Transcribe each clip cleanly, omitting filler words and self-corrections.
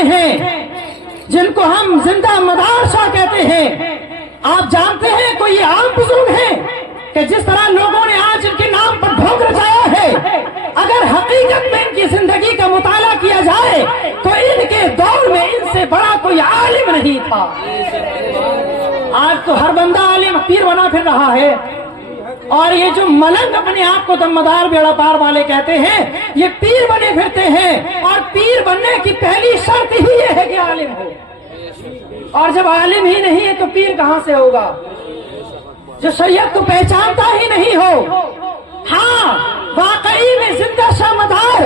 رہے ہیں جن کو ہم زندہ مدار شاہ کہتے ہیں، آپ جانتے ہیں کوئی یہ عام بزرگ ہیں کہ جس طرح لوگوں نے آج ان کے نام پر ڈھونگ رچایا ہے، اگر حقیقت میں ان کی زندگی کا مطالعہ کیا جائے تو ان کے دور میں ان سے بڑا کوئی عالم نہیں تھا۔ آج تو ہر بندہ عالم پیر بنا پھر رہا ہے، اور یہ جو ملنگ اپنے آپ کو دمدار بیڑا پار والے کہتے ہیں، یہ پیر بنے پھرتے ہیں، اور پیر بننے کی پہلی شرط ہی یہ ہے کہ عالم ہو، اور جب عالم ہی نہیں ہے تو پیر کہاں سے ہوگا؟ جو شریعت کو پہچانتا ہی نہیں ہو۔ ہاں واقعی میں زندہ شاہ مدار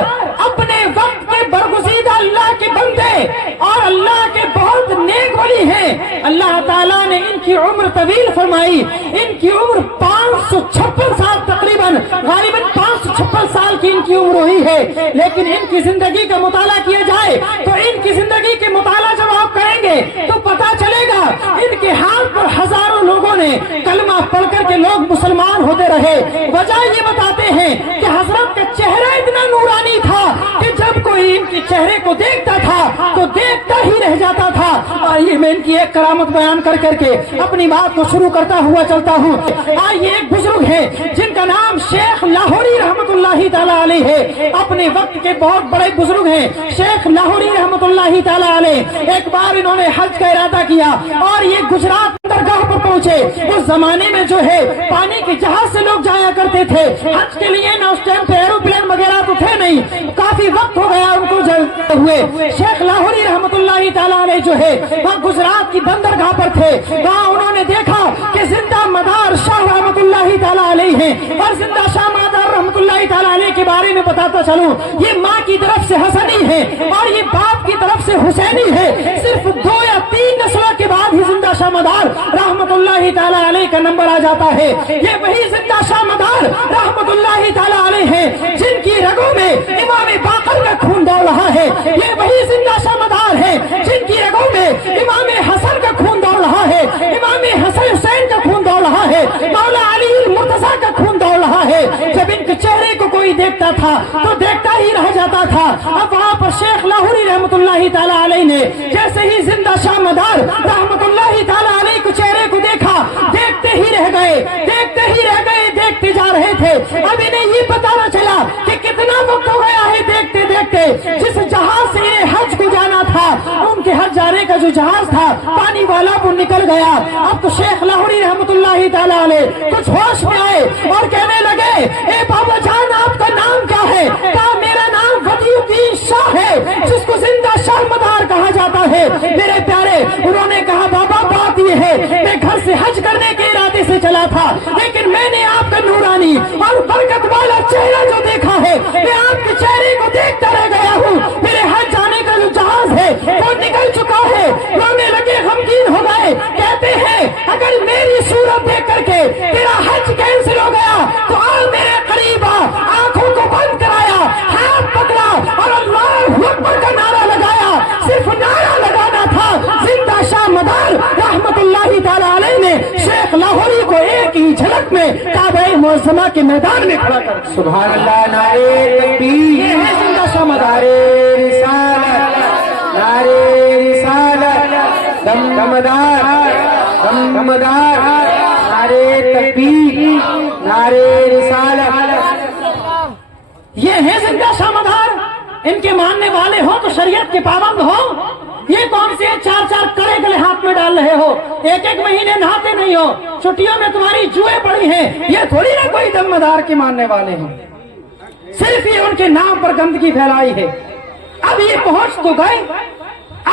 اپنے وقت کے برگزیدہ اللہ کے بندے اور اللہ کے بہت نیک ولی ہیں۔ اللہ تعالیٰ نے ان کی عمر طویل فرمائی، ان کی عمر 556 سال تقریباً، غالباً 556 سال کی ان کی عمر ہوئی ہے، لیکن ان کی زندگی کا مطالعہ کیا جائے تو ان کی زندگی کے مطالعہ جب آپ کریں گے تو پتا چلے گا ان کے ہاتھ پر ہزاروں لوگوں نے کلمہ پڑھ کر کے لوگ مسلمان ہوتے رہے۔ وجہ یہ بتاتے ہیں کہ حضرت کا چہرہ اتنا نورانی تھا کہ جب کوئی ان کے چہرے کو دیکھتا تھا تو دیکھتا ہی رہ جاتا تھا۔ آئیے میں ان کی ایک کرامت بیان کر کے اپنی بات کو شروع کرتا ہوا چلتا ہوں۔ آئیے ایک بزرگ ہے جن کا نام شیخ لاہوری رحمت اللہ تعالیٰ علیہ ہے، اپنے وقت کے بہت بڑے بزرگ ہیں شیخ لاہوری رحمت اللہ تعالیٰ علیہ۔ ایک بار انہوں نے حج کا ارادہ کیا اور یہ گجرات درگاہ پر پہنچے۔ اس زمانے میں جو ہے پانی کے جہاز سے لوگ جایا کرتے تھے حج کے لیے، نہ اس ٹائم پہ ایروپلین وغیرہ تو تھے نہیں، کافی وقت ہو گیا ان کو جاتے ہوئے۔ شیخ لاہوری رحمت اللہ تعالیٰ علیہ جو ہے وہاں گجرات کی بندرگاہ پر تھے، وہاں انہوں نے دیکھا کہ زندہ مدار شاہ رحمت اللہ تعالیٰ علیہ ہیں، اور زندہ شاہ مدار رحمت اللہ تعالیٰ علیہ کے بارے میں بتاتا چلوں، یہ ماں کی طرف سے حسنی ہے اور یہ باپ کی طرف سے حسینی ہے۔ صرف 2 یا 3 نسلوں کے بعد ہی زندہ شاہ مدار رحمت اللہ تعالیٰ علیہ کا نمبر آ جاتا ہے۔ یہ وہی زندہ شاہ مدار رحمت اللہ تعالیٰ علیہ ہیں جن کی رگوں میں امام باقر کا خون دوڑ رہا ہے۔ یہ وہی زندہ شاہ مدار ہیں جن کی رگوں میں امام حسن کا خون دوڑ رہا ہے، امام حسن حسین کا خون دوڑ رہا ہے، مولا علی المرتضیٰ کا خون دوڑ رہا ہے۔ جب ان کے چہرے کو کوئی دیکھتا تھا تو دیکھتا ہی رہ جاتا تھا۔ اب وہاں پر شیخ لاہوری رحمت اللہ تعالیٰ علیہ نے جیسے ہی زندہ شاہ مدار رحمت اللہ تعالیٰ علیہ کو چہرے کو دیکھا، دیکھتے ہی رہ گئے، دیکھتے ہی رہ گئے، دیکھتے جا رہے تھے۔ اب انہیں یہ پتا نہ چلا کہ کتنا وقت ہو گیا ہے دیکھتے دیکھتے۔ جس جہاز سے حج کو جانا تھا، ان کے حج جانے کا جو جہاز تھا پانی والا وہ نکل گیا۔ اب تو شیخ لاہوری رحمت اللہ تعالیٰ علیہ کچھ ہوش میں آئے اور کہنے لگے، اے بابا جان آپ کا نام کیا ہے؟ کہا میرا نام ولی الدین شاہ ہے جس کو زندہ شاہ مدار کہا جاتا ہے۔ میرے پیارے، انہوں نے کہا بابا بات یہ ہے میں گھر سے حج کرنے کے ارادے سے چلا تھا، لیکن میں نے آپ کا نورانی اور برکت والا چہرہ جو دیکھا ہے، میں آپ کے چہرے کو دیکھتا رہ گیا ہوں۔ میرے حج جانے کا جو جہاز ہے وہ نکل چکا ہے۔ رونے لگے، غمگین ہو گئے، کہتے ہیں اگر میری صورت دیکھ کر کے تیرا حج کینسل ہو گیا تو آ میرے قریب آ۔ آنکھوں کو بند کرایا، ہاتھ پکڑا اور اللہ اکبر کا نعرہ لگایا۔ صرف نعرہ لگانا تھا۔ زندہ شاہ مدار رحمت اللہ تعالیٰ علیہ نے شیخ لاہوری کو ایک ہی جھلک میں کعبہ معظمہ کے میدان میں کھڑا کر دیا۔ سبحان اللہ، نعرے تکبیر، یہ ہے زندہ شاہ مدار۔ نعرے رسالت، نعرے رسالت، دمدار، دمدار، نعرے تکبیر، نعرے رسالت۔ یہ ہے زندہ شاہ مدار۔ ان کے ماننے والے ہو تو شریعت کے پابند ہو۔ یہ کون سے 4 کڑے گلے ہاتھ میں ڈال رہے ہو، ایک مہینے نہاتے نہیں ہو، چھٹیوں میں تمہاری جوئیں پڑی ہیں، یہ تھوڑی نہ کوئی دمدار کے ماننے والے ہیں۔ صرف یہ ان کے نام پر گندگی پھیلائی ہے۔ اب یہ پہنچ تو گئے،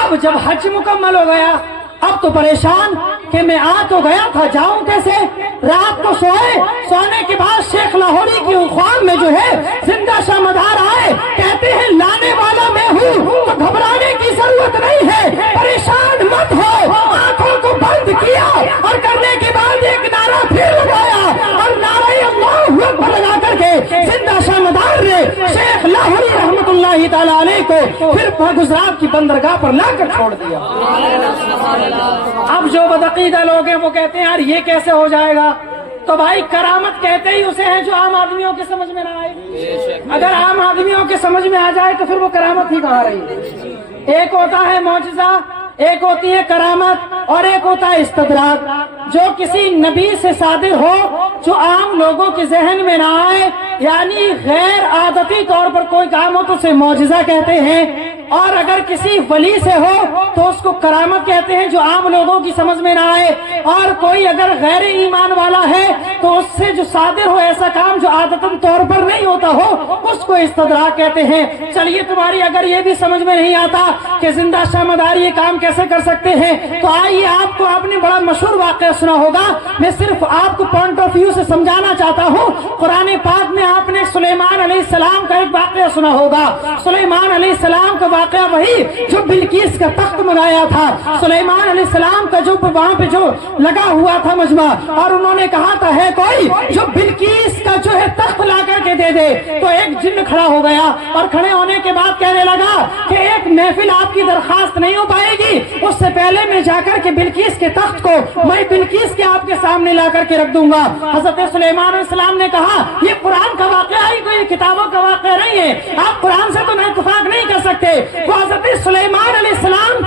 اب جب حج مکمل ہو گیا اب تو پریشان کہ میں آ تو گیا تھا، جاؤں کیسے؟ رات کو سونے کے بعد شیخ لاہوری کی خواب میں جو ہے زندہ شاہ مدار آئے، کہتے ہیں لانے والا میں ہوں تو گھبرانے کی ضرورت نہیں ہے، پریشان مت ہو۔ آنکھوں کو بند کیا اور کرنے کے بعد ایک نعرہ پھر لگایا اور نعرہ اللہ اکبر لگا کر کے زندہ شاہ مدار نے شیخ لاہوری رحمت اللہ تعالیٰ علیہ کو پھر گجرات کی بندرگاہ پر لا کر چھوڑ دیا۔ اب جو بدعقیدہ لوگ ہیں وہ کہتے ہیں یار یہ کیسے ہو جائے گا، تو بھائی کرامت کہتے ہی اسے ہیں جو عام آدمیوں کے سمجھ میں نہ آئے. اگر عام آدمیوں کے سمجھ میں آ جائے تو پھر وہ کرامت ہی کہاں رہی. ایک ہوتا ہے معجزہ، ایک ہوتی ہے کرامت، اور ایک ہوتا ہے استدراک، جو کسی نبی سے صادر ہو، جو عام لوگوں کے ذہن میں نہ آئے، یعنی غیر عادتی طور پر کوئی کام ہو تو اسے معجزہ کہتے ہیں. اور اگر کسی ولی سے ہو تو اس کو کرامت کہتے ہیں جو عام لوگوں کی سمجھ میں نہ آئے. اور کوئی اگر غیر ایمان والا ہے تو اس سے جو صادر ہو ایسا کام جو عادتاً طور پر نہیں ہوتا ہو، اس کو استدراک کہتے ہیں. چلیے تمہاری اگر یہ بھی سمجھ میں نہیں آتا کہ زندہ شاہ مدار یہ کام کیسے کر سکتے ہیں، تو آئیے آپ نے بڑا مشہور واقعہ سنا ہوگا. میں صرف آپ کو پوائنٹ آف ویو سے سمجھانا چاہتا ہوں. قرآن پاک میں آپ نے سلیمان علیہ السلام کا ایک واقعہ سنا ہوگا. سلیمان علیہ السلام کا واقعہ وہی جو بلقیس کا تخت منگایا تھا. سلیمان علیہ السلام کا جو وہاں پہ جو لگا ہوا تھا مجمع، اور انہوں نے کہا تھا ہے کوئی جو بلقیس کا جو ہے تخت لا کر کے دے دے. تو ایک جن کھڑا ہو گیا اور کھڑے ہونے کے بعد کہنے لگا کہ ایک محفل آپ کی درخواست نہیں ہو پائے گی، اس سے پہلے میں جا کر کے بلقیس کے تخت کو میں بلقیس کے آپ کے سامنے لا کر کے رکھ دوں گا. حضرت سلیمان علیہ السلام نے کہا یہ قرآن کا واقعہ ہی کوئی کتابوں کا واقعہ نہیں ہے، آپ قرآن سے تو اتفاق نہیں کر سکتے. وہ حضرت سلیمان علیہ السلام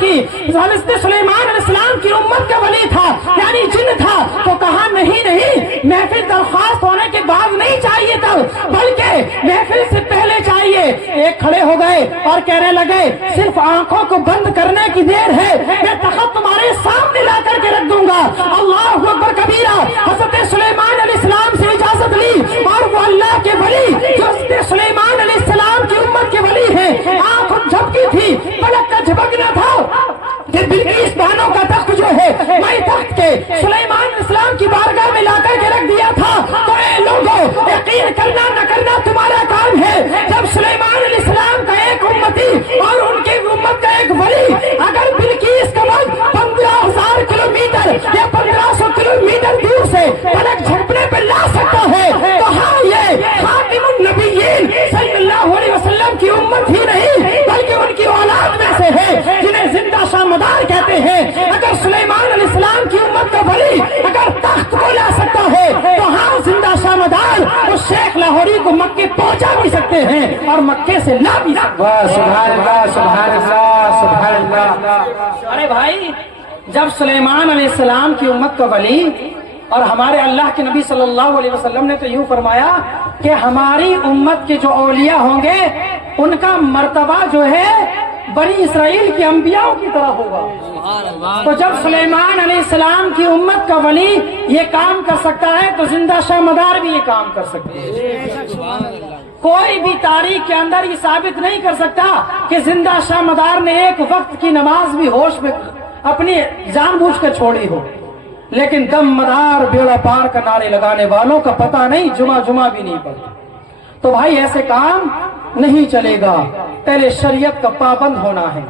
کی امت کا ولی تھا، یعنی جن تھا. تو کہا نہیں محفل درخواست ہونے کے بعد نہیں چاہیے تب، بلکہ محفل سے پہلے چاہیے. ایک کھڑے ہو گئے اور کہنے لگے صرف آنکھوں کو بند کرنے کی دیر ہے، میں تخت تمہارے سامنے لا کر کے رکھ دوں گا. اللہ اکبر کبیرہ. حضرت سلیمان علیہ السلام سے اجازت لی، اور وہ اللہ کے ولی جو حضرت سلیمان علیہ السلام کی امت کے ولی ہیں، آنکھ جھپکی تھی، پلک کا جھپکنا تھا کہ بلقیس بانو کا تخت جو ہے میں تخت کے سلیمان علیہ السلام کی بارگاہ میں لا کر کے رکھ دیا تھا. تو اے لوگوں، یقین کرنا نہ کرنا تمہارا کام ہے. جب سلیمان علیہ السلام کا ایک امتی اور ان کی امت کا ایک ولی اگر بلقیس کا وقت 15,000 کلومیٹر یا 1500 کلومیٹر دور سے پلک جھپکنے پہ لا سکتا ہے، تو ہاں یہ خاتم النبیین صلی اللہ علیہ وسلم کی امت ہی نہیں بلکہ ان کی اولاد میں سے ہے جنہیں زندہ شاہ مدار کہتے ہیں. اگر سلیمان علیہ السلام کی امت کا ولی اگر تخت کو لا سکتا ہے تو ہاں زندہ شاہ مدار اس شیخ لاہوری کو مکے پہنچا بھی سکتے ہیں اور مکے سے لا بھی سکتے ہیں. سبحان اللہ سبحان اللہ سبحان اللہ. ارے بھائی، جب سلیمان علیہ السلام کی امت کا ولی اور ہمارے اللہ کے نبی صلی اللہ علیہ وسلم نے تو یوں فرمایا کہ ہماری امت کے جو اولیاء ہوں گے ان کا مرتبہ جو ہے بنی اسرائیل کے انبیاء کی طرح ہوگا. تو جب سلیمان علیہ السلام کی امت کا ولی یہ کام کر سکتا ہے تو زندہ شاہ مدار بھی یہ کام کر سکتے ہیں. کوئی بھی تاریخ کے اندر یہ ثابت نہیں کر سکتا کہ زندہ شاہ مدار نے ایک وقت کی نماز بھی ہوش میں اپنی جان بوجھ کر چھوڑی ہو. لیکن دم مدار بیڑا پار کا نعرے لگانے والوں کا پتہ نہیں جمعہ بھی نہیں پڑتا. تو بھائی ایسے کام نہیں چلے گا، پہلے شریعت کا پابند ہونا ہے.